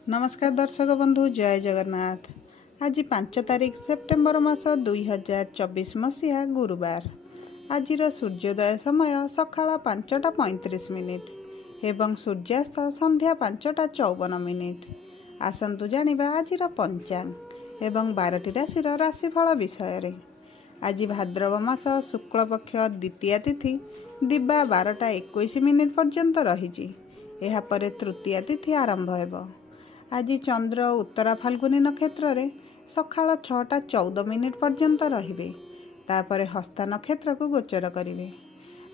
नमस्कार दर्शक बंधु, जय जगन्नाथ। आज 5 तारिख सेप्टेम्बर मास 2024 मसीहा गुरुवार। आज सूर्योदय समय सकाळ 5:35 एवं सूर्यास्त संध्या 5:54। आसंतु जानिबा आजिर पंचांग एवं 12टी राशि राशिफल विषय। आज भाद्रव मास शुक्ल पक्ष द्वितीया तिथि दिबा 12:21 पर्यंत रही। यापर तृतीया तिथि आरंभ हेब। आज चंद्र उत्तरा फाल्गुनी नक्षत्र रे सकाळ 6:14 पर्यंत रहिबे। तापर हस्ता नक्षत्र को गोचर करिवे।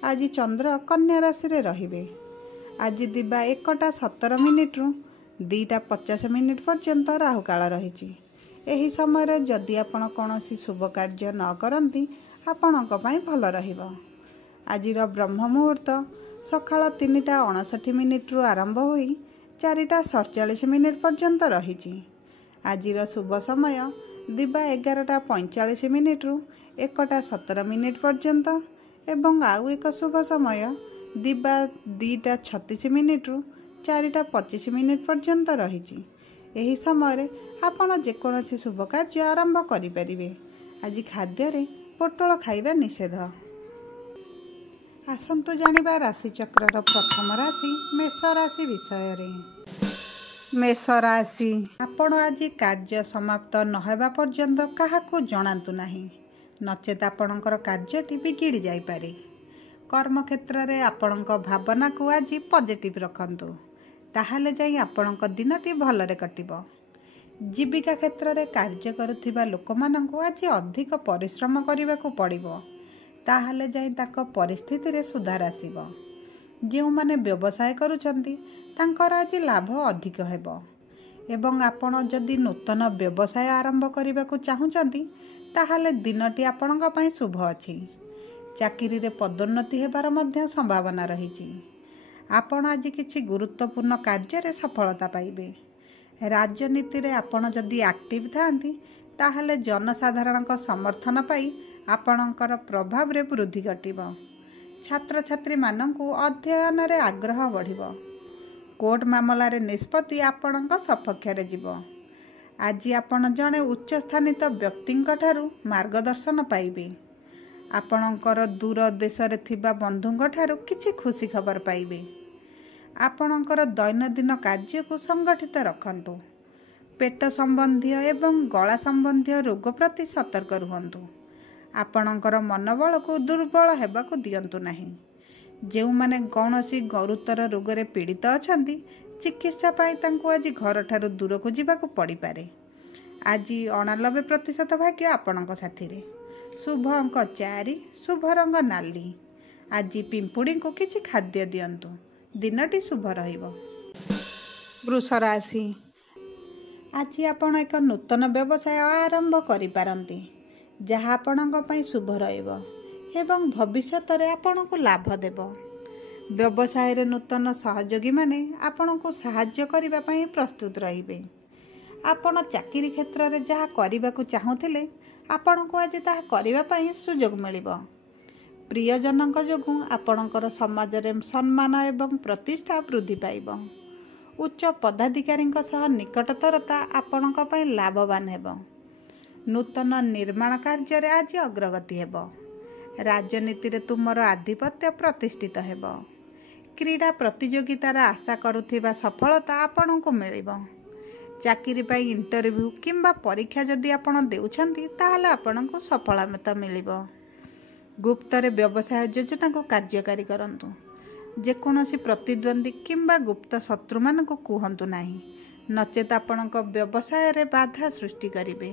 आज चंद्र कन्या राशि रे रहिबे। आज दिबा 1:17 रु 2:50 पर्यंत राहुकाल रहिछि। एही समय जदि आपण कोनोसी शुभ कार्य न करंती आपणक पई भल रहिबो। आजिर ब्रह्म मुहूर्त सकाळ 3:59 रु आरंभ होई 4:47 पर्यंत रही। आजिर शुभ समय दिबा 11:45 रु 1:17 पर्यंत एवं आउ एक शुभ समय दिबा 2:36 रु 4:25 पर्यंत रही। एही समय आपण जेकोसी शुभ कार्य आरंभ करें। आज खाद्य रे पोटल खाइबा निषेध। आसंतु जानिबा राशि चक्रर प्रथम राशि मेष राशि विषय। मेष राशि आपण आज कार्य समाप्त नहेबा पर्यंत काहाकू जणातु नाही, नचेत आपणकर कार्यटी बिगिड़ी जाइपारे। कर्म क्षेत्र रे आपणक भावना को आज पॉजिटिव रखंतु, ताहाले जाई आपणक दिनटी भलरे कटिबो। जीविका क्षेत्र रे कार्य करुथिबा लोकमानंकु आज अधिक परिश्रम करिबाकू पड़िबो, ताहाले जाई ताको परिस्थिति रे सुधार आसीबो। जेउ माने व्यवसाय करूछंती तांकर आज लाभ अधिक हेबो एवं आपण जदि नूतन व्यवसाय आरंभ करिबाकू चाहुचंती ताहाले दिनटी आपणक पई शुभ अछि। चाकिरी रे पदोन्नति हेबार मध्य संभावना रहिछि। आपण आज किछि गुरुत्वपूर्ण कार्य रे सफलता पाइबे। राजनीति रे आपण जदि एक्टिव थांती ताहाले जनसाधारणक समर्थन पाई आपणकर प्रभाव रे वृद्धि घटिबो। छात्र छात्री मानंकु अध्ययन रे आग्रह बढ़िबो। कोर्ट मामला रे निष्पत्ति आपणक सपक्ष रे जीवो। आज आपण जणे उच्च स्थानित व्यक्तिंक ठारू मार्गदर्शन पाइबे। आपणकर दूर देश रे थिबा बंधुंक ठारू किछि खुशी खबर पाइबे। आपणकर दैनंदिन कार्य को संगठित रखंतु। पेट संबंधी एवं गला संबंधी रोग प्रति सतर्क रुहंतु। आपणकर मनोबल को दुर्बल हेबाकू दियंतु नाही। जेउ माने कौनसी गुरुतर रोग रे पीड़ित अछंती चिकित्सा पाई तांको आज घर ठारू दूर को जीवाकू पड़ी पारे। आज 89% भाग्य आपणक साथी रे। शुभ अंक 4, शुभ रंग नाली। आज पिंपुड़ी को किछि खाद्य दियंतु, दिनटी शुभ रहिबो। वृष राशि आज आपण एक नूतन व्यवसाय आरंभ करि पारंती, जहाँ आपणक पई शुभ रहिबो एवं भविष्यत रे आपणको लाभ देबो। व्यवसाय रे नूतन सहयोगी माने आपणको सहाय्य करिबा पई प्रस्तुत रहिबे। आपण चाकिरी क्षेत्र रे जहाँ करिबाकू चाहुथिले आपणको आज ताहा करिबा पई सुयोग मिलिबो। प्रियजनक जोगु आपणकर समाज रे सम्मान एवं प्रतिष्ठा वृद्धि पाइबो। उच्च पदाधिकारीଙ୍କ सह निकटतरता आपणक पई लाभवान हेबो। नूतन निर्माण कार्य रे आज अग्रगति हेबो। राजनीति रे तुमर आधिपत्य प्रतिष्ठित हेबो। क्रीडा प्रतियोगितार आशा करुथिबा सफलता आपणको मिलिबो। चाकिरी पाई इंटरव्यू किंबा परीक्षा जदि आपण देउछंती ताहाले आपणको सफलता मिलिबो। गुप्त रे व्यवसाय योजना को कार्यकारी करंतु। जेकोनोसी प्रतिद्वंदी किंबा गुप्त शत्रु मानकु कुहंतु नाही, नचेत आपणको व्यवसाय रे बाधा सृष्टि करिवे।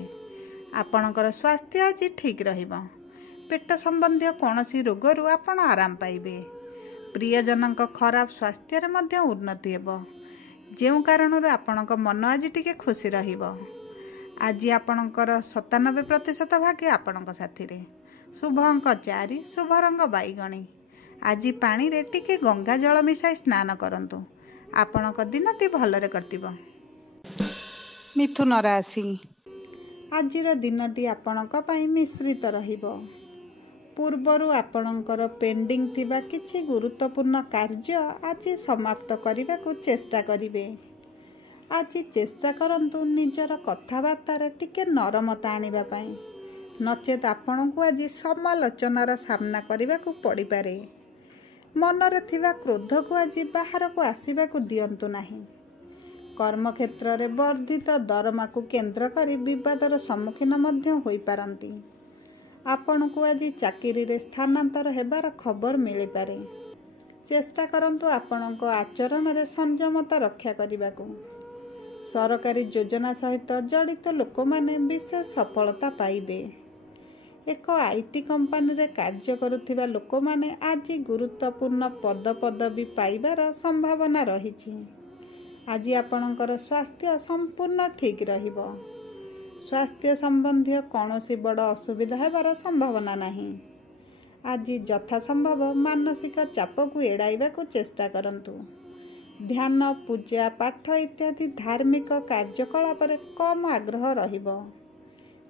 आपणकर स्वास्थ्य आज ठीक रहिबो। पेट संबंधी कौनसी रोगरू आपण आराम पाइबे। प्रियजनक खराब स्वास्थ्य रे मध्य उन्नति हेबो, जेउ कारणरू आपणक मन आज टिके खुशी रहिबो। आज आपणकर 97% भाग्य आपणक साथी रे। शुभ अंक 4, शुभ रंग बाईगणी। आज पानी रे टिके गंगा जल मिसाई स्नान करंतु, आपणक दिनटी भलरे कटिबो। मिथुन राशि आजिर दिनटी आपणक पई मिश्रित रहिबो। पूर्वरु आपणकर पेंडिंग थिबा किछि गुरुत्वपूर्ण कार्य आज समाप्त करिबाकू चेष्टा करिवे। ଆଜି ଚେଷ୍ଟା କରନ୍ତୁ ନିଜର କଥାବାର୍ତ୍ତାରେ ଟିକେ ନରମତା ଆଣିବା ପାଇଁ, ନଚେତ୍ ଆପଣଙ୍କୁ ଆଜି ସମାଲୋଚନାର ସାମ୍ନା କରିବାକୁ ପଡ଼ିପାରେ। ମନରେ ଥିବା କ୍ରୋଧକୁ ଆଜି ବାହାରକୁ ଆସିବାକୁ ଦିଅନ୍ତୁ ନାହିଁ। କର୍ମକ୍ଷେତ୍ରରେ ବର୍ଦ୍ଧିତ ଦରମାକୁ କେନ୍ଦ୍ର କରି ବିବାଦର ସମ୍ମୁଖୀନ ମଧ୍ୟ ହୋଇପାରନ୍ତି। ଆପଣଙ୍କୁ ଆଜି ଚାକିରିରେ ସ୍ଥାନାନ୍ତର ହେବାର ଖବର ମିଳିପାରେ। ଚେଷ୍ଟା କରନ୍ତୁ ଆପଣଙ୍କ ଆଚରଣରେ ସଂଯମତା ରକ୍ଷା କରିବାକୁ। ସରକାରୀ ଯୋଜନା ସହିତ ଜଡ଼ିତ ଲୋକମାନେ ବିଶେଷ ସଫଳତା ପାଇବେ। ଏକ IT କମ୍ପାନୀରେ କାର୍ଯ୍ୟ କରୁଥିବା ଲୋକମାନେ ଆଜି ଗୁରୁତ୍ୱପୂର୍ଣ୍ଣ ପଦପଦବୀ ପାଇବାର ସମ୍ଭାବନା ରହିଛି। ଆଜି ଆପଣଙ୍କର ସ୍ୱାସ୍ଥ୍ୟ ସମ୍ପୂର୍ଣ୍ଣ ଠିକ୍ ରହିବ। ସ୍ୱାସ୍ଥ୍ୟ ସମ୍ବନ୍ଧୀୟ କୌଣସି ବଡ଼ ଅସୁବିଧା ହେବାର ସମ୍ଭାବନା ନାହିଁ। ଆଜି ଯଥାସମ୍ଭବ ମାନସିକ ଚାପକୁ ଏଡ଼ାଇବାକୁ ଚେଷ୍ଟା କରନ୍ତୁ। ଧ୍ୟାନ, ପୂଜା, ପାଠ ଇତ୍ୟାଦି ଧାର୍ମିକ କାର୍ଯ୍ୟକଳାପରେ କମ୍ ଆଗ୍ରହ ରହିବ।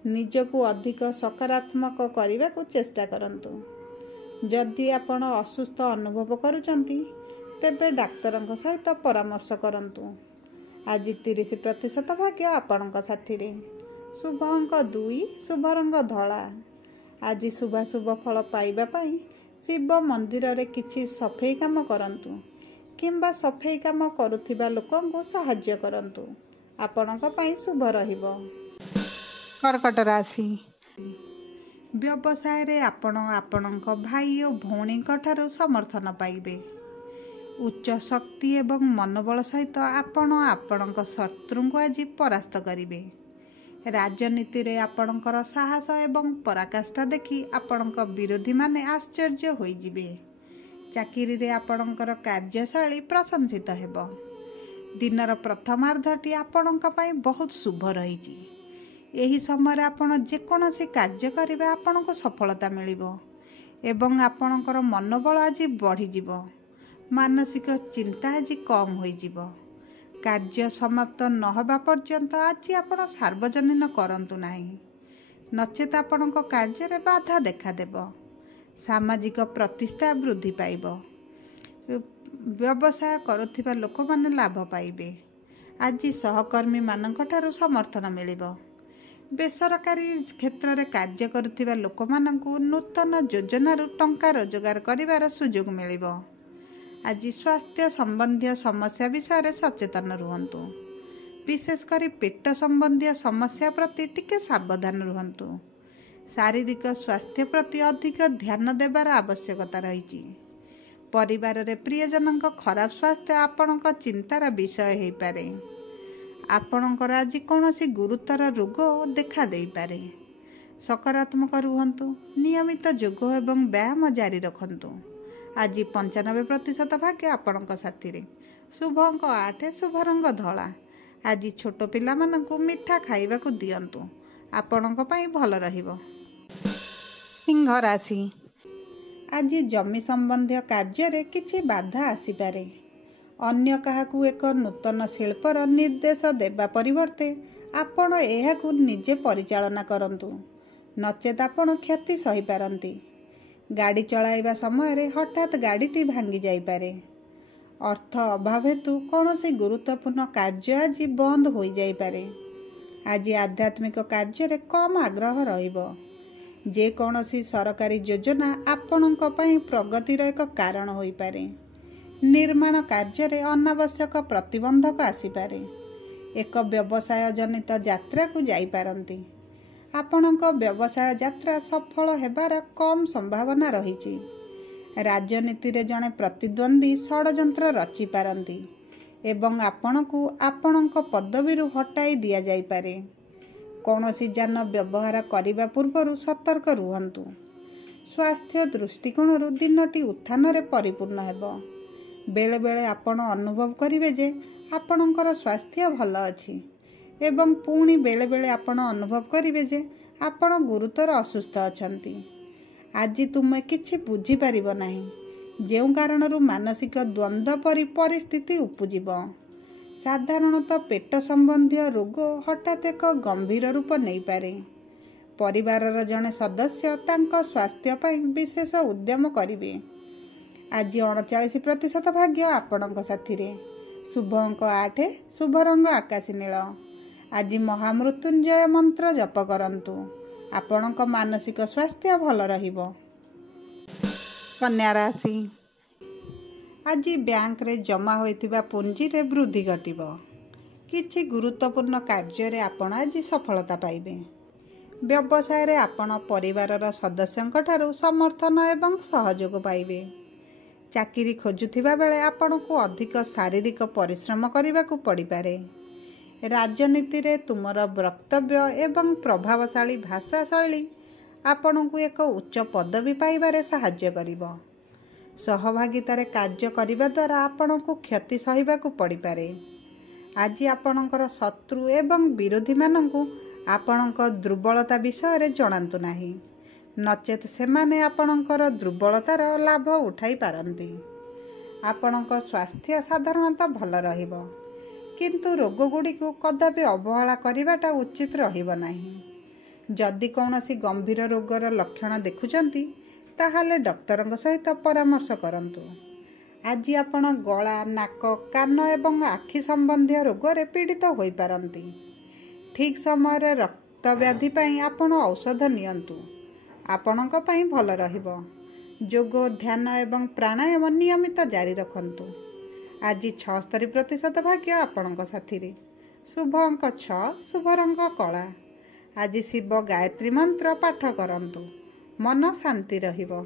ନିଜକୁ ଅଧିକ ସକାରାତ୍ମକ କରିବାକୁ ଚେଷ୍ଟା କରନ୍ତୁ। ଯଦି ଆପଣ ଅସୁସ୍ଥ ଅନୁଭବ କରୁଛନ୍ତି, ତେବେ ଡାକ୍ତରଙ୍କ ସହିତ ପରାମର୍ଶ କରନ୍ତୁ। ଆଜି 30% ଭାଗ୍ୟ ଆପଣଙ୍କ ସାଥିରେ। ଶୁଭ ଅଙ୍କ 2, ଶୁଭ ରଙ୍ଗ ଧଳା। ଆଜି ଶୁଭାଶୁଭ ଫଳ ପାଇବା ପାଇଁ ଶିବ ମନ୍ଦିରରେ କିଛି ସଫେଇ କାମ କରନ୍ତୁ କିମ୍ବା ସଫେଇ କାମ କରୁଥିବା ଲୋକଙ୍କୁ ସାହାଯ୍ୟ କରନ୍ତୁ। ଆପଣଙ୍କ ପାଇଁ ଶୁଭ ରହିବ। କର୍କଟ ରାଶି। ବ୍ୟବସାୟରେ ଆପଣ ଆପଣଙ୍କ ଭାଇ ଓ ଭଉଣୀଙ୍କ ଠାରୁ ସମର୍ଥନ ପାଇବେ। ଉଚ୍ଚ ଶକ୍ତି ଏବଂ ମନୋବଳ ସହିତ ଆପଣ ଆପଣଙ୍କ ଶତ୍ରୁଙ୍କୁ ଆଜି ପରାସ୍ତ କରିବେ। ରାଜନୀତିରେ ଆପଣଙ୍କର ସାହସ ଏବଂ ପରାକାଷ୍ଠା ଦେଖି ଆପଣଙ୍କ ବିରୋଧୀମାନେ ଆଶ୍ଚର୍ଯ୍ୟ ହୋଇଯିବେ। ଚାକିରିରେ ଆପଣଙ୍କର କାର୍ଯ୍ୟଶୈଳୀ ପ୍ରଶଂସିତ ହେବ। ଦିନର ପ୍ରଥମାର୍ଦ୍ଧଟି ଆପଣଙ୍କ ପାଇଁ ବହୁତ ଶୁଭ ରହିଛି। ଏହି ସମୟରେ ଆପଣ ଯେକୌଣସି କାର୍ଯ୍ୟ କରିବେ ଆପଣଙ୍କୁ ସଫଳତା ମିଳିବ ଏବଂ ଆପଣଙ୍କର ମନୋବଳ ଆଜି ବଢ଼ିଯିବ। ମାନସିକ ଚିନ୍ତା ଆଜି କମ୍ ହୋଇଯିବ। କାର୍ଯ୍ୟ ସମାପ୍ତ ନ ହେବା ପର୍ଯ୍ୟନ୍ତ ଆଜି ଆପଣ ସାର୍ବଜନୀନ କରନ୍ତୁ ନାହିଁ, ନଚେତ୍ ଆପଣଙ୍କ କାର୍ଯ୍ୟରେ ବାଧା ଦେଖାଦେବ। ସାମାଜିକ ପ୍ରତିଷ୍ଠା ବୃଦ୍ଧି ପାଇବ। ବ୍ୟବସାୟ କରୁଥିବା ଲୋକମାନେ ଲାଭ ପାଇବେ। ଆଜି ସହକର୍ମୀମାନଙ୍କ ଠାରୁ ସମର୍ଥନ ମିଳିବ। ବେସରକାରୀ କ୍ଷେତ୍ରରେ କାର୍ଯ୍ୟ କରୁଥିବା ଲୋକମାନଙ୍କୁ ନୂତନ ଯୋଜନାରୁ ଟଙ୍କା ରୋଜଗାର କରିବାର ସୁଯୋଗ ମିଳିବ। ଆଜି ସ୍ୱାସ୍ଥ୍ୟ ସମ୍ବନ୍ଧୀୟ ସମସ୍ୟା ବିଷୟରେ ସଚେତନ ରୁହନ୍ତୁ। ବିଶେଷ କରି ପେଟ ସମ୍ବନ୍ଧୀୟ ସମସ୍ୟା ପ୍ରତି ଟିକେ ସାବଧାନ ରୁହନ୍ତୁ। ଶାରୀରିକ ସ୍ୱାସ୍ଥ୍ୟ ପ୍ରତି ଅଧିକ ଧ୍ୟାନ ଦେବାର ଆବଶ୍ୟକତା ରହିଛି। ପରିବାରରେ ପ୍ରିୟଜନଙ୍କ ଖରାପ ସ୍ୱାସ୍ଥ୍ୟ ଆପଣଙ୍କ ଚିନ୍ତାର ବିଷୟ ହୋଇପାରେ। ଆପଣଙ୍କର ଆଜି କୌଣସି ଗୁରୁତର ରୋଗ ଦେଖା ଦେଇପାରେ। ସକାରାତ୍ମକ ରୁହନ୍ତୁ। ନିୟମିତ ଯୋଗ ଏବଂ ବ୍ୟାୟାମ ଜାରି ରଖନ୍ତୁ। ଆଜି 95% ଭାଗ୍ୟ ଆପଣଙ୍କ ସାଥିରେ। ଶୁଭ ଅଙ୍କ 8, ଶୁଭ ରଙ୍ଗ ଧଳା। ଆଜି ଛୋଟ ପିଲାମାନଙ୍କୁ ମିଠା ଖାଇବାକୁ ଦିଅନ୍ତୁ। ଆପଣଙ୍କ ପାଇଁ ଭଲ ରହିବ। ସିଂହ ରାଶି। ଆଜି ଜମି ସମ୍ବନ୍ଧୀୟ କାର୍ଯ୍ୟରେ କିଛି ବାଧା ଆସିପାରେ। ଅନ୍ୟ କାହାକୁ ଏକ ନୂତନ ଶିଳ୍ପର ନିର୍ଦ୍ଦେଶ ଦେବା ପରିବର୍ତ୍ତେ ଆପଣ ଏହାକୁ ନିଜେ ପରିଚାଳନା କରନ୍ତୁ, ନଚେତ୍ ଆପଣ କ୍ଷତି ସହିପାରନ୍ତି। ଗାଡ଼ି ଚଳାଇବା ସମୟରେ ହଠାତ୍ ଗାଡ଼ିଟି ଭାଙ୍ଗି ଯାଇପାରେ। ଅର୍ଥ ଅଭାବ ହେତୁ କୌଣସି ଗୁରୁତ୍ୱପୂର୍ଣ୍ଣ କାର୍ଯ୍ୟ ଆଜି ବନ୍ଦ ହୋଇଯାଇପାରେ। ଆଜି ଆଧ୍ୟାତ୍ମିକ କାର୍ଯ୍ୟରେ କମ୍ ଆଗ୍ରହ ରହିବ। ଯେକୌଣସି ସରକାରୀ ଯୋଜନା ଆପଣଙ୍କ ପାଇଁ ପ୍ରଗତିର ଏକ କାରଣ ହୋଇପାରେ। ନିର୍ମାଣ କାର୍ଯ୍ୟରେ ଅନାବଶ୍ୟକ ପ୍ରତିବନ୍ଧକ ଆସିପାରେ। ଏକ ବ୍ୟବସାୟ ଜନିତ ଯାତ୍ରାକୁ ଯାଇପାରନ୍ତି। ଆପଣଙ୍କ ବ୍ୟବସାୟ ଯାତ୍ରା ସଫଳ ହେବାର କମ୍ ସମ୍ଭାବନା ରହିଛି। ରାଜନୀତିରେ ଜଣେ ପ୍ରତିଦ୍ୱନ୍ଦ୍ୱୀ ଷଡ଼ଯନ୍ତ୍ର ରଚିପାରନ୍ତି ଏବଂ ଆପଣଙ୍କୁ ଆପଣଙ୍କ ପଦବୀରୁ ହଟାଇ ଦିଆଯାଇପାରେ। କୌଣସି ଯାନ ବ୍ୟବହାର କରିବା ପୂର୍ବରୁ ସତର୍କ ରୁହନ୍ତୁ। ସ୍ୱାସ୍ଥ୍ୟ ଦୃଷ୍ଟିକୋଣରୁ ଦିନଟି ଉତ୍ଥାନରେ ପରିପୂର୍ଣ୍ଣ ହେବ। ବେଳେବେଳେ ଆପଣ ଅନୁଭବ କରିବେ ଯେ ଆପଣଙ୍କର ସ୍ୱାସ୍ଥ୍ୟ ଭଲ ଅଛି ଏବଂ ପୁଣି ବେଳେବେଳେ ଆପଣ ଅନୁଭବ କରିବେ ଯେ ଆପଣ ଗୁରୁତର ଅସୁସ୍ଥ ଅଛନ୍ତି। ଆଜି ତୁମେ କିଛି ବୁଝିପାରିବ ନାହିଁ, ଯେଉଁ କାରଣରୁ ମାନସିକ ଦ୍ୱନ୍ଦ୍ୱ ପରି ପରିସ୍ଥିତି ଉପୁଜିବ। ସାଧାରଣତଃ ପେଟ ସମ୍ବନ୍ଧୀୟ ରୋଗ ହଠାତ୍ ଏକ ଗମ୍ଭୀର ରୂପ ନେଇପାରେ। ପରିବାରର ଜଣେ ସଦସ୍ୟ ତାଙ୍କ ସ୍ୱାସ୍ଥ୍ୟ ପାଇଁ ବିଶେଷ ଉଦ୍ୟମ କରିବେ। ଆଜି 39% ଭାଗ୍ୟ ଆପଣଙ୍କ ସାଥିରେ। शुभ अंक 8, शुभ रंग आकाशी नील। आज महामृत्युंजय मंत्र जप करंतु, आपणक मानसिक स्वास्थ्य भल रहिबो। कन्या राशि, आज बैंक रे जमा होइतिबा पूंजी रे वृद्धि घटिबो। किछि गुरुत्वपूर्ण कार्य रे आपण आज सफलता पाइबे। व्यवसाय रे आपण परिवारर सदस्यंक ठारू समर्थन एवं सहयोग पाइबे। चाकरी खोजुथिबा बेले आपणको अधिक शारीरिक परिश्रम करबाकू पड़ी पारे। राजनीति रे तुमर वक्तव्य एवं प्रभावशाली भाषा शैली आपणको एक उच्च पदवी पाइबारे सहाय्य करिबो। सहभागितारे कार्य करिबा द्वारा आपणको क्षति सहिबाकू पड़ी पारे। आज आपणकर शत्रु एवं विरोधी माननकू आपणक दुर्बलता विषय रे जणांतु नाही, नचेत सेमाने आपणकर दुर्बलतार लाभ उठाई पारंती। आपणक स्वास्थ्य साधारणतः भल रहिबो, किंतु रोग गुडी को कदापि अवहेला करिबाटा उचित रहिबो नाही। जदि कौनसी गंभीर रोगर लक्षण देखुचंती ताहाले डॉक्टरଙ୍କ सहित परामर्श करंतु। आज आपण गला, नाक, कान एवं आखि संबंधी रोग रे पीड़ित होई पारंती। ठीक समय रे रक्त व्याधि पई आपण औषध नियंतु, आपणक पई भल रहिबो। योग, ध्यान एवं प्राणायाम नियमित जारी रखंतु। आज 76% भाग्य आपणक साथी रे। शुभ अंक 6, शुभ रंग कला। आज शिव गायत्री मंत्र पाठ करंतु, मन शांति रहिबो।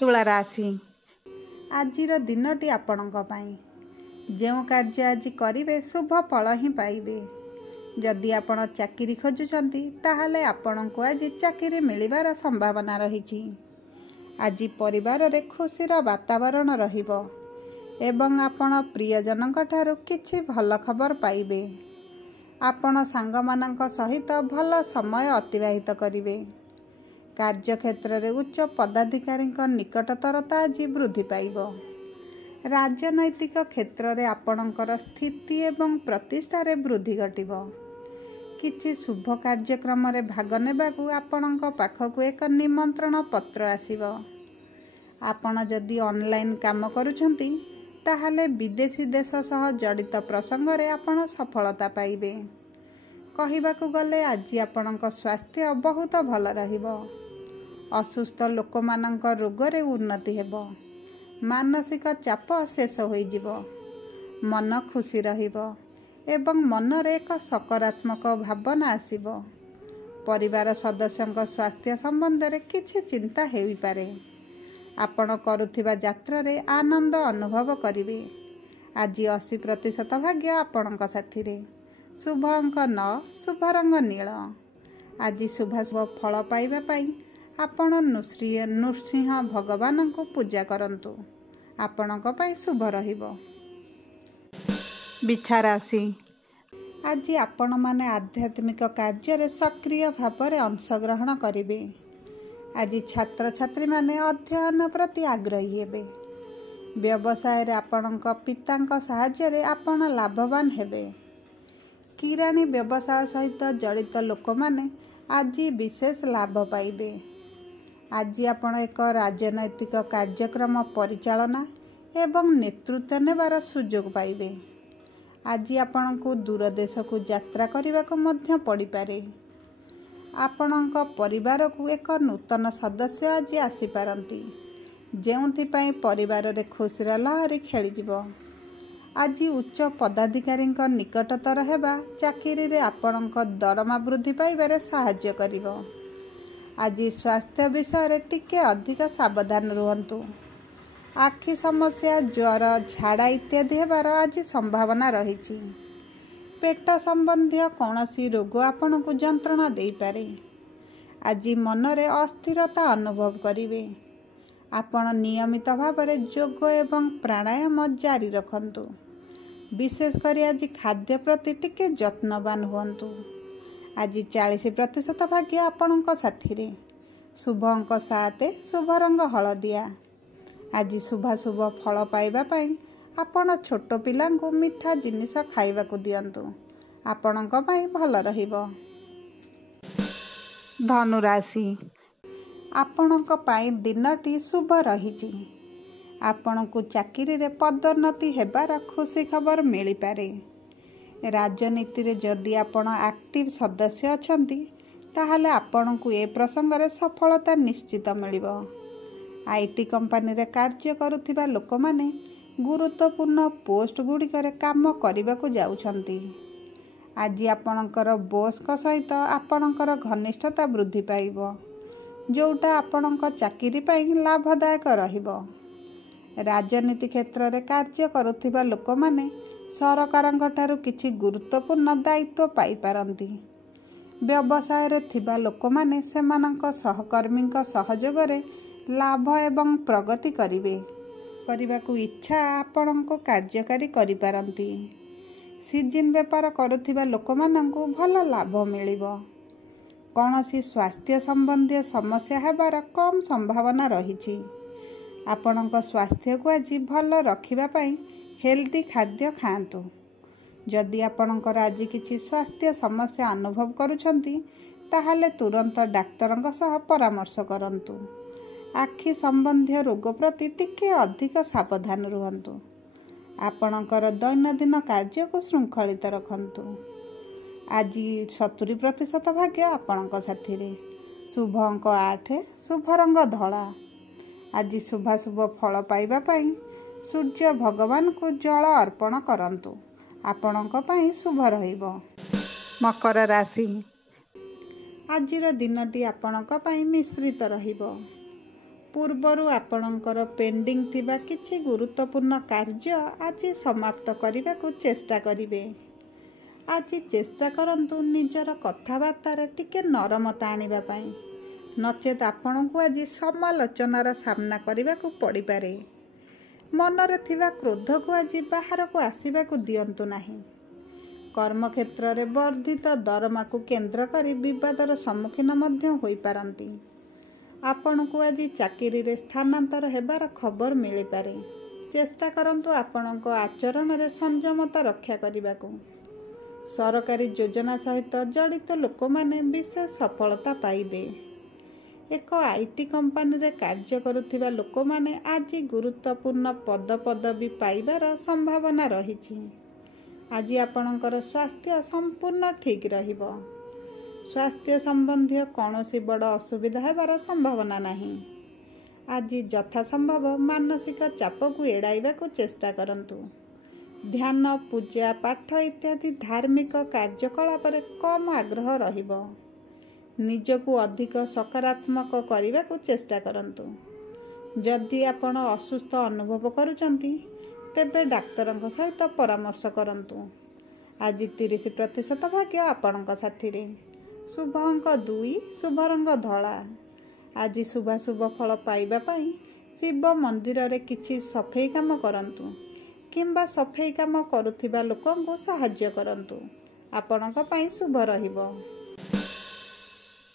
तुला राशि, आजिर दिनटी आपणक पई जेउ कार्य आज करिवे शुभ फल ही पाइबे। जदि आपण चाकरी खोजुचंती ताहाले आपणको आज चाकरी मिलिबार संभावना रहिछि। आज परिवार रे खुशीर वातावरण रहिबो एवं आपण प्रियजनक ठारू किछि भल खबर पाइबे। आपण सांगमानक सहित भल समय अतिबाहित करिवे। कार्य क्षेत्र रे उच्च पदाधिकारीक निकटतरता आज वृद्धि पाइबो। राजनैतिक क्षेत्र रे आपणकर स्थिति एवं प्रतिष्ठा रे वृद्धि घटिबो। किछि शुभ कार्यक्रम रे भाग नेबाकू आपणक पाखकू एक निमंत्रण पत्र आसीबो। आपण जदि ऑनलाइन काम करूछंती ताहाले विदेशी देश सह जड़ित प्रसंग रे आपण सफलता पाइबे। कहिबाकू गले आज आपणक स्वास्थ्य बहुत भल रहिबो। असुस्थ लोकमानंक रोग रे उन्नति हेबो। मानसिक चाप शेष होई जिवो। मन खुशी रहिबो एवं मन रे एक सकारात्मक भावना आसीबो। परिवार सदस्यंक स्वास्थ्य संबंध रे किछि चिंता हेई पारे। आपण करुथिबा यात्रा रे आनंद अनुभव करिवे। आज 80% भाग्य आपणक साथी रे। शुभ अंक 9, शुभ रंग नील। आज शुभ फल पाइबा पई आपण नृसिंह भगवान को पूजा करंतु, आपणक पई शुभ रहिबो। बिछा राशि, आज आपण माने आध्यात्मिक कार्य रे सक्रिय भाव रे अंशग्रहण करिवे। आज छात्र छात्री माने अध्ययन प्रति आग्रही हेबे। व्यवसाय रे आपणक पितांक सहाय्य रे आपण लाभवान हेबे। किराणी व्यवसाय सहित जड़ित लोक माने आज विशेष लाभ पाइबे। आज आपण एक राजनैतिक कार्यक्रम परिचालना एवं नेतृत्व नेबार सुजोग पाइबे। आज आपण को दूर देश को यात्रा करने को मध्य पड़ी पारे। आपणक परिवार को एक नूतन सदस्य आज आसी पारंती, जेउंथिपाई परिवार रे खुशीर लहरी खेलीजिवो। आज उच्च पदाधिकारी निकटतर हेबा चाकरी रे आपणक दरमा वृद्धि पाइबारे सहाय्य करिवो। आज स्वास्थ्य विषय रे टिके अधिक सावधान रुहंतु। आखि समस्या, ज्वर, झाड़ा इत्यादि हेबार आज संभावना रहिछि। पेट संबंधी कौनसी रोग आपण को जंत्रणा दे पारे। आज मन रे अस्थिरता अनुभव करिवे। आपण नियमित भाव रे योग एवं प्राणायाम जारी रखंतु। विशेषकर आज खाद्य प्रति टिके जत्नवान हुअन्तु। आज 40% भाग्य आपणक साथी रे। शुभ अंक 7, शुभ रंग हलदिया। आज शुभाशुभ फल पाइबा पई आपण छोट पिलांको मिठा जिनिस खाइबाकू दियंतु, आपणक पई भल रहिबो। धनु राशि, आपणक पई दिनटी शुभ रहिछि। ଆପଣଙ୍କୁ ଚାକିରିରେ ପଦୋନ୍ନତି ହେବାର ଖୁସି ଖବର ମିଳିପାରେ। ରାଜନୀତିରେ ଯଦି ଆପଣ ଆକ୍ଟିଭ ସଦସ୍ୟ ଅଛନ୍ତି ତାହେଲେ ଆପଣଙ୍କୁ ଏ ପ୍ରସଙ୍ଗରେ ସଫଳତା ନିଶ୍ଚିତ ମିଳିବ। ଆଇଟି କମ୍ପାନୀରେ କାର୍ଯ୍ୟ କରୁଥିବା ଲୋକମାନେ ଗୁରୁତ୍ୱପୂର୍ଣ୍ଣ ପୋଷ୍ଟ ଗୁଡ଼ିକରେ କାମ କରିବାକୁ ଯାଉଛନ୍ତି। ଆଜି ଆପଣଙ୍କର ବୋସ୍ଙ୍କ ସହିତ ଆପଣଙ୍କର ଘନିଷ୍ଠତା ବୃଦ୍ଧି ପାଇବ, ଯେଉଁଟା ଆପଣଙ୍କ ଚାକିରି ପାଇଁ ଲାଭଦାୟକ ରହିବ। ରାଜନୀତି କ୍ଷେତ୍ରରେ କାର୍ଯ୍ୟ କରୁଥିବା ଲୋକମାନେ ସରକାରଙ୍କ ଠାରୁ କିଛି ଗୁରୁତ୍ୱପୂର୍ଣ୍ଣ ଦାୟିତ୍ୱ ପାଇପାରନ୍ତି। ବ୍ୟବସାୟରେ ଥିବା ଲୋକମାନେ ସେମାନଙ୍କ ସହକର୍ମୀଙ୍କ ସହଯୋଗରେ ଲାଭ ଏବଂ ପ୍ରଗତି କରିବାକୁ ଇଚ୍ଛା ଆପଣଙ୍କୁ କାର୍ଯ୍ୟକାରୀ କରିପାରନ୍ତି। ସିଜନ୍ ବେପାର କରୁଥିବା ଲୋକମାନଙ୍କୁ ଭଲ ଲାଭ ମିଳିବ। କୌଣସି ସ୍ୱାସ୍ଥ୍ୟ ସମ୍ବନ୍ଧୀୟ ସମସ୍ୟା ହେବାର କମ୍ ସମ୍ଭାବନା ରହିଛି। ଆପଣଙ୍କ ସ୍ୱାସ୍ଥ୍ୟକୁ ଆଜି ଭଲ ରଖିବା ପାଇଁ ହେଲ୍ଦି ଖାଦ୍ୟ ଖାଆନ୍ତୁ। ଯଦି ଆପଣଙ୍କର ଆଜି କିଛି ସ୍ୱାସ୍ଥ୍ୟ ସମସ୍ୟା ଅନୁଭବ କରୁଛନ୍ତି ତାହେଲେ ତୁରନ୍ତ ଡାକ୍ତରଙ୍କ ସହ ପରାମର୍ଶ କରନ୍ତୁ। ଆଖି ସମ୍ବନ୍ଧୀୟ ରୋଗ ପ୍ରତି ଟିକେ ଅଧିକ ସାବଧାନ ରୁହନ୍ତୁ। ଆପଣଙ୍କର ଦୈନନ୍ଦିନ କାର୍ଯ୍ୟକୁ ଶୃଙ୍ଖଳିତ ରଖନ୍ତୁ। ଆଜି 70% ଭାଗ୍ୟ ଆପଣଙ୍କ ସାଥିରେ। ଶୁଭ ଅଙ୍କ 8, ଶୁଭ ରଙ୍ଗ ଧଳା। ଆଜି ଶୁଭାଶୁଭ ଫଳ ପାଇବା ପାଇଁ ସୂର୍ଯ୍ୟ ଭଗବାନଙ୍କୁ ଜଳ ଅର୍ପଣ କରନ୍ତୁ। ଆପଣଙ୍କ ପାଇଁ ଶୁଭ ରହିବ। ମକର ରାଶି। ଆଜିର ଦିନଟି ଆପଣଙ୍କ ପାଇଁ ମିଶ୍ରିତ ରହିବ। ପୂର୍ବରୁ ଆପଣଙ୍କର ପେଣ୍ଡିଂ ଥିବା କିଛି ଗୁରୁତ୍ୱପୂର୍ଣ୍ଣ କାର୍ଯ୍ୟ ଆଜି ସମାପ୍ତ କରିବାକୁ ଚେଷ୍ଟା କରିବେ। ଆଜି ଚେଷ୍ଟା କରନ୍ତୁ ନିଜର କଥାବାର୍ତ୍ତାରେ ଟିକେ ନରମତା ଆଣିବା ପାଇଁ, ନଚେତ୍ ଆପଣଙ୍କୁ ଆଜି ସମାଲୋଚନାର ସାମ୍ନା କରିବାକୁ ପଡ଼ିପାରେ। ମନରେ ଥିବା କ୍ରୋଧକୁ ଆଜି ବାହାରକୁ ଆସିବାକୁ ଦିଅନ୍ତୁ ନାହିଁ। କର୍ମକ୍ଷେତ୍ରରେ ବର୍ଦ୍ଧିତ ଦରମାକୁ କେନ୍ଦ୍ର କରି ବିବାଦର ସମ୍ମୁଖୀନ ମଧ୍ୟ ହୋଇପାରନ୍ତି। ଆପଣଙ୍କୁ ଆଜି ଚାକିରିରେ ସ୍ଥାନାନ୍ତର ହେବାର ଖବର ମିଳିପାରେ। ଚେଷ୍ଟା କରନ୍ତୁ ଆପଣଙ୍କ ଆଚରଣରେ ସଂଯମତା ରକ୍ଷା କରିବାକୁ। ସରକାରୀ ଯୋଜନା ସହିତ ଜଡ଼ିତ ଲୋକମାନେ ବିଶେଷ ସଫଳତା ପାଇବେ। ଏକ ଆଇଟି କମ୍ପାନୀରେ କାର୍ଯ୍ୟ କରୁଥିବା ଲୋକମାନେ ଆଜି ଗୁରୁତ୍ୱପୂର୍ଣ୍ଣ ପଦପଦବୀ ପାଇବାର ସମ୍ଭାବନା ରହିଛି। ଆଜି ଆପଣଙ୍କର ସ୍ୱାସ୍ଥ୍ୟ ସମ୍ପୂର୍ଣ୍ଣ ଠିକ୍ ରହିବ। ସ୍ୱାସ୍ଥ୍ୟ ସମ୍ବନ୍ଧୀୟ କୌଣସି ବଡ଼ ଅସୁବିଧା ହେବାର ସମ୍ଭାବନା ନାହିଁ। ଆଜି ଯଥାସମ୍ଭବ ମାନସିକ ଚାପକୁ ଏଡ଼ାଇବାକୁ ଚେଷ୍ଟା କରନ୍ତୁ। ଧ୍ୟାନ, ପୂଜା ପାଠ ଇତ୍ୟାଦି ଧାର୍ମିକ କାର୍ଯ୍ୟକଳାପରେ କମ୍ ଆଗ୍ରହ ରହିବ। ନିଜକୁ ଅଧିକ ସକାରାତ୍ମକ କରିବାକୁ ଚେଷ୍ଟା କରନ୍ତୁ। ଯଦି ଆପଣ ଅସୁସ୍ଥ ଅନୁଭବ କରୁଛନ୍ତି ତେବେ ଡାକ୍ତରଙ୍କ ସହିତ ପରାମର୍ଶ କରନ୍ତୁ। ଆଜି 30% ଭାଗ୍ୟ ଆପଣଙ୍କ ସାଥିରେ। ଶୁଭ ଅଙ୍କ 2, ଶୁଭ ରଙ୍ଗ ଧଳା। ଆଜି ଶୁଭାଶୁଭ ଫଳ ପାଇବା ପାଇଁ ଶିବ ମନ୍ଦିରରେ କିଛି ସଫେଇ କାମ କରନ୍ତୁ କିମ୍ବା ସଫେଇ କାମ କରୁଥିବା ଲୋକଙ୍କୁ ସାହାଯ୍ୟ କରନ୍ତୁ। ଆପଣଙ୍କ ପାଇଁ ଶୁଭ ରହିବ।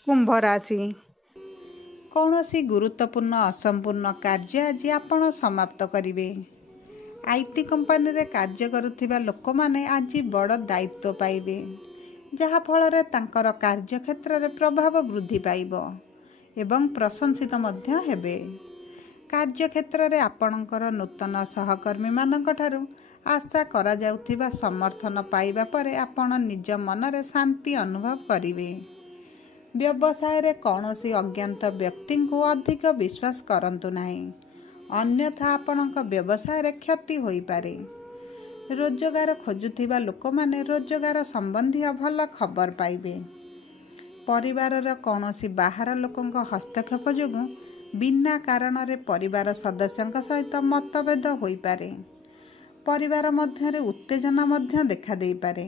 କୁମ୍ଭ ରାଶି। କୌଣସି ଗୁରୁତ୍ୱପୂର୍ଣ୍ଣ ଅସମ୍ପୂର୍ଣ୍ଣ କାର୍ଯ୍ୟ ଆଜି ଆପଣ ସମାପ୍ତ କରିବେ। ଆଇଟି କମ୍ପାନୀରେ କାର୍ଯ୍ୟ କରୁଥିବା ଲୋକମାନେ ଆଜି ବଡ଼ ଦାୟିତ୍ୱ ପାଇବେ, ଯାହାଫଳରେ ତାଙ୍କର କାର୍ଯ୍ୟକ୍ଷେତ୍ରରେ ପ୍ରଭାବ ବୃଦ୍ଧି ପାଇବ ଏବଂ ପ୍ରଶଂସିତ ମଧ୍ୟ ହେବେ। କାର୍ଯ୍ୟକ୍ଷେତ୍ରରେ ଆପଣଙ୍କର ନୂତନ ସହକର୍ମୀମାନଙ୍କ ଠାରୁ ଆଶା କରାଯାଉଥିବା ସମର୍ଥନ ପାଇବା ପରେ ଆପଣ ନିଜ ମନରେ ଶାନ୍ତି ଅନୁଭବ କରିବେ। ବ୍ୟବସାୟରେ କୌଣସି ଅଜ୍ଞାତ ବ୍ୟକ୍ତିଙ୍କୁ ଅଧିକ ବିଶ୍ୱାସ କରନ୍ତୁ ନାହିଁ, ଅନ୍ୟଥା ଆପଣଙ୍କ ବ୍ୟବସାୟରେ କ୍ଷତି ହୋଇପାରେ। ରୋଜଗାର ଖୋଜୁଥିବା ଲୋକମାନେ ରୋଜଗାର ସମ୍ବନ୍ଧୀୟ ଭଲ ଖବର ପାଇବେ। ପରିବାରର କୌଣସି ବାହାର ଲୋକଙ୍କ ହସ୍ତକ୍ଷେପ ଯୋଗୁଁ ବିନା କାରଣରେ ପରିବାର ସଦସ୍ୟଙ୍କ ସହିତ ମତଭେଦ ହୋଇପାରେ। ପରିବାର ମଧ୍ୟରେ ଉତ୍ତେଜନା ମଧ୍ୟ ଦେଖାଦେଇପାରେ।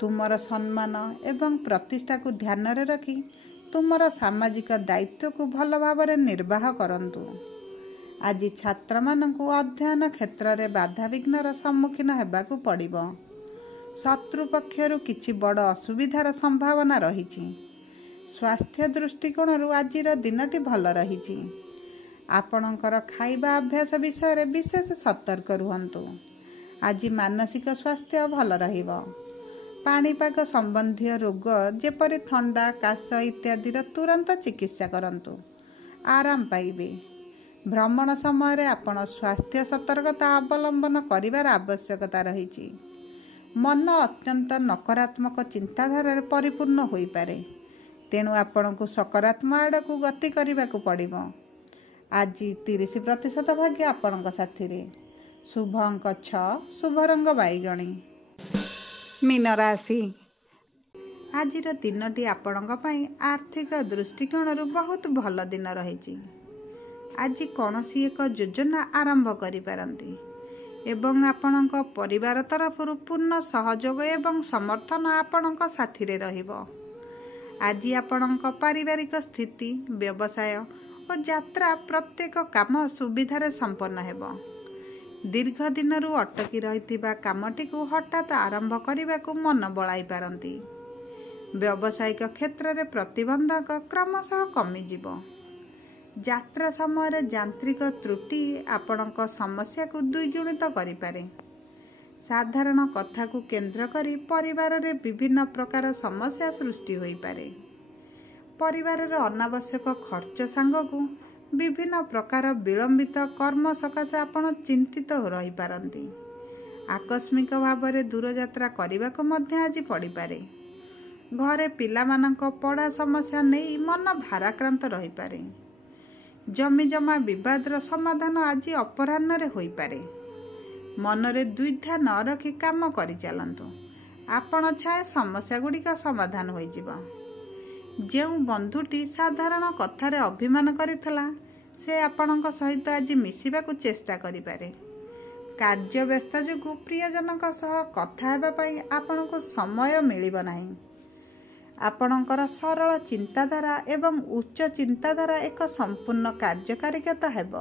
ତୁମର ସମ୍ମାନ ଏବଂ ପ୍ରତିଷ୍ଠାକୁ ଧ୍ୟାନରେ ରଖି ତୁମର ସାମାଜିକ ଦାୟିତ୍ୱକୁ ଭଲ ଭାବରେ ନିର୍ବାହ କରନ୍ତୁ। ଆଜି ଛାତ୍ରମାନଙ୍କୁ ଅଧ୍ୟୟନ କ୍ଷେତ୍ରରେ ବାଧାବିଘ୍ନର ସମ୍ମୁଖୀନ ହେବାକୁ ପଡ଼ିବ। ଶତ୍ରୁ ପକ୍ଷରୁ କିଛି ବଡ଼ ଅସୁବିଧାର ସମ୍ଭାବନା ରହିଛି। ସ୍ୱାସ୍ଥ୍ୟ ଦୃଷ୍ଟିକୋଣରୁ ଆଜିର ଦିନଟି ଭଲ ରହିଛି। ଆପଣଙ୍କର ଖାଇବା ଅଭ୍ୟାସ ବିଷୟରେ ବିଶେଷ ସତର୍କ ରୁହନ୍ତୁ। ଆଜି ମାନସିକ ସ୍ୱାସ୍ଥ୍ୟ ଭଲ ରହିବ। ପାଣିପାଗ ସମ୍ବନ୍ଧୀୟ ରୋଗ ଯେପରି ଥଣ୍ଡା, କାଶ ଇତ୍ୟାଦିର ତୁରନ୍ତ ଚିକିତ୍ସା କରନ୍ତୁ। ଆରାମ ପାଇବେ। ଭ୍ରମଣ ସମୟରେ ଆପଣ ସ୍ୱାସ୍ଥ୍ୟ ସତର୍କତା ଅବଲମ୍ବନ କରିବାର ଆବଶ୍ୟକତା ରହିଛି। ମନ ଅତ୍ୟନ୍ତ ନକାରାତ୍ମକ ଚିନ୍ତାଧାରାରେ ପରିପୂର୍ଣ୍ଣ ହୋଇପାରେ, ତେଣୁ ଆପଣଙ୍କୁ ସକାରାତ୍ମକ ଆଡ଼କୁ ଗତି କରିବାକୁ ପଡ଼ିବ। ଆଜି 30% ଭାଗ୍ୟ ଆପଣଙ୍କ ସାଥିରେ। ଶୁଭ ଅଙ୍କ 6, ଶୁଭ ରଙ୍ଗ ବାଇଗଣୀ। ମୀନ ରାଶି, ଆଜିର ଦିନଟି ଆପଣଙ୍କ ପାଇଁ ଆର୍ଥିକ ଦୃଷ୍ଟିକୋଣରୁ ବହୁତ ଭଲ ଦିନ ରହିଛି। ଆଜି କୌଣସି ଏକ ଯୋଜନା ଆରମ୍ଭ କରିପାରନ୍ତି ଏବଂ ଆପଣଙ୍କ ପରିବାର ତରଫରୁ ପୂର୍ଣ୍ଣ ସହଯୋଗ ଏବଂ ସମର୍ଥନ ଆପଣଙ୍କ ସାଥିରେ ରହିବ। ଆଜି ଆପଣଙ୍କ ପାରିବାରିକ ସ୍ଥିତି, ବ୍ୟବସାୟ ଓ ଯାତ୍ରା ପ୍ରତ୍ୟେକ କାମ ସୁବିଧାରେ ସମ୍ପନ୍ନ ହେବ। ଦୀର୍ଘ ଦିନରୁ ଅଟକି ରହିଥିବା କାମଟିକୁ ହଠାତ୍ ଆରମ୍ଭ କରିବାକୁ ମନ ବଳାଇ ପାରନ୍ତି। ବ୍ୟବସାୟିକ କ୍ଷେତ୍ରରେ ପ୍ରତିବନ୍ଧକ କ୍ରମଶଃ କମିଯିବ। ଯାତ୍ରା ସମୟରେ ଯାନ୍ତ୍ରିକ ତ୍ରୁଟି ଆପଣଙ୍କ ସମସ୍ୟାକୁ ଦ୍ୱିଗୁଣିତ କରିପାରେ। ସାଧାରଣ କଥାକୁ କେନ୍ଦ୍ର କରି ପରିବାରରେ ବିଭିନ୍ନ ପ୍ରକାର ସମସ୍ୟା ସୃଷ୍ଟି ହୋଇପାରେ। ପରିବାରର ଅନାବଶ୍ୟକ ଖର୍ଚ୍ଚ ସାଙ୍ଗକୁ ବିଭିନ୍ନ ପ୍ରକାର ବିଳମ୍ବିତ କର୍ମ ସକାଶେ ଆପଣ ଚିନ୍ତିତ ରହିପାରନ୍ତି। ଆକସ୍ମିକ ଭାବରେ ଦୂରଯାତ୍ରା କରିବାକୁ ମଧ୍ୟ ଆଜି ପଡ଼ିପାରେ। ଘରେ ପିଲାମାନଙ୍କ ପଢ଼ା ସମସ୍ୟା ନେଇ ମନ ଭାରାକ୍ରାନ୍ତ ରହିପାରେ। ଜମିଜମା ବିବାଦର ସମାଧାନ ଆଜି ଅପରାହ୍ନରେ ହୋଇପାରେ। ମନରେ ଦ୍ୱିଧା ନ ରଖି କାମ କରିଚାଲନ୍ତୁ। ଆପଣ ଛାଏ ସମସ୍ୟାଗୁଡ଼ିକ ସମାଧାନ ହୋଇଯିବ। ଯେଉଁ ବନ୍ଧୁଟି ସାଧାରଣ କଥାରେ ଅଭିମାନ କରିଥିଲା, ସେ ଆପଣଙ୍କ ସହିତ ଆଜି ମିଶିବାକୁ ଚେଷ୍ଟା କରିପାରେ। କାର୍ଯ୍ୟ ବ୍ୟସ୍ତ ଯୋଗୁଁ ପ୍ରିୟଜନଙ୍କ ସହ କଥା ହେବା ପାଇଁ ଆପଣଙ୍କୁ ସମୟ ମିଳିବ ନାହିଁ। ଆପଣଙ୍କର ସରଳ ଚିନ୍ତାଧାରା ଏବଂ ଉଚ୍ଚ ଚିନ୍ତାଧାରା ଏକ ସମ୍ପୂର୍ଣ୍ଣ କାର୍ଯ୍ୟକାରିତା ହେବ।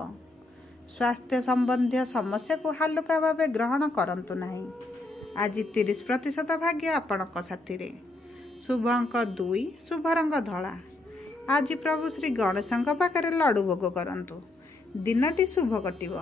ସ୍ୱାସ୍ଥ୍ୟ ସମ୍ବନ୍ଧୀୟ ସମସ୍ୟାକୁ ହାଲୁକା ଭାବେ ଗ୍ରହଣ କରନ୍ତୁ ନାହିଁ। ଆଜି 30% ଭାଗ୍ୟ ଆପଣଙ୍କ ସାଥିରେ। ଶୁଭ ଅଙ୍କ 2, ଶୁଭ ରଙ୍ଗ ଧଳା। ଆଜି ପ୍ରଭୁ ଶ୍ରୀ ଗଣେଶଙ୍କ ପାଖରେ ଲଡ଼ୁ ଭୋଗ କରନ୍ତୁ। ଦିନଟି ଶୁଭ କଟିବ।